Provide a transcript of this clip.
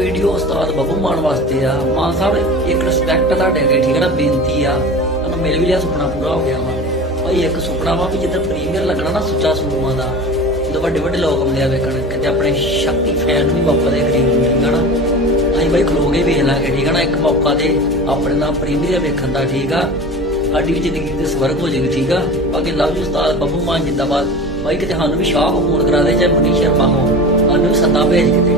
Video ਉਸਤਾਦ ਬੱਬੂ ਮਾਨ ਵਾਸਤੇ ਆ। ਮਾਨ ਸਾਹਿਬ, ਇੱਕ ਰਿਸਪੈਕਟ ਤੁਹਾਡੇ ਅੱਗੇ, ਠੀਕ ਹੈ ਨਾ? ਬੇਨਤੀ ਆ। ਤੁਹਾਨੂੰ ਮਿਲ ਵੀ ਲਿਆ, ਸੁਪਨਾ ਪੂਰਾ ਹੋ ਗਿਆ ਵਾ। ਭਾਈ, ਇੱਕ ਸੁਪਨਾ ਵਾ ਵੀ ਜਿੱਦਾਂ ਪ੍ਰੀਮੀਅਰ ਲੱਗਣਾ ਨਾ ਸੁੱਚਾ ਸੂਰਮਾ ਦਾ, ਜਦੋਂ ਵੱਡੇ ਵੱਡੇ ਲੋਕ ਆਉਂਦੇ ਆ ਵੇਖਣ, ਕਿਤੇ ਆਪਣੇ ਸ਼ਕਤੀ ਫੈਨ ਵੀ ਮੌਕਾ ਦੇ ਕਰੀ ਠੀਕ ਹੈ ਨਾ? ਅਸੀਂ ਬਾਈ ਖਲੋਗੇ ਵੇਖ ਲਾਂਗੇ, ਠੀਕ ਹੈ ਨਾ? ਇੱਕ ਮੌਕਾ ਦੇ ਆਪਣੇ ਨਾਲ ਪ੍ਰੀਮੀਅਰ ਵੇਖਣ ਦਾ, ਠੀਕ ਆ? ਸਾਡੀ ਵੀ ਜ਼ਿੰਦਗੀ ਤੇ ਸਵਰਗ ਹੋ ਜਾਏਗੀ, ਠੀਕ ਆ? ਬਾਕੀ ਲਵ ਯੂ ਉਸਤਾਦ ਬੱਬੂ ਮਾਨ ਜਿੰਦਾਬਾਦ। ਭਾਈ ਕਿਤੇ ਸਾਨੂੰ ਵੀ ਸ਼ਾਹ ਹੋ ਫੋਨ ਕਰਾ ਦੇ, ਚਾਹੇ ਮਨੀਸ਼ ਸ਼ਰਮਾ ਹੋ ਸਾਨੂੰ ਵੀ ਸੱਦਾ ਭੇਜ ਕਿਤੇ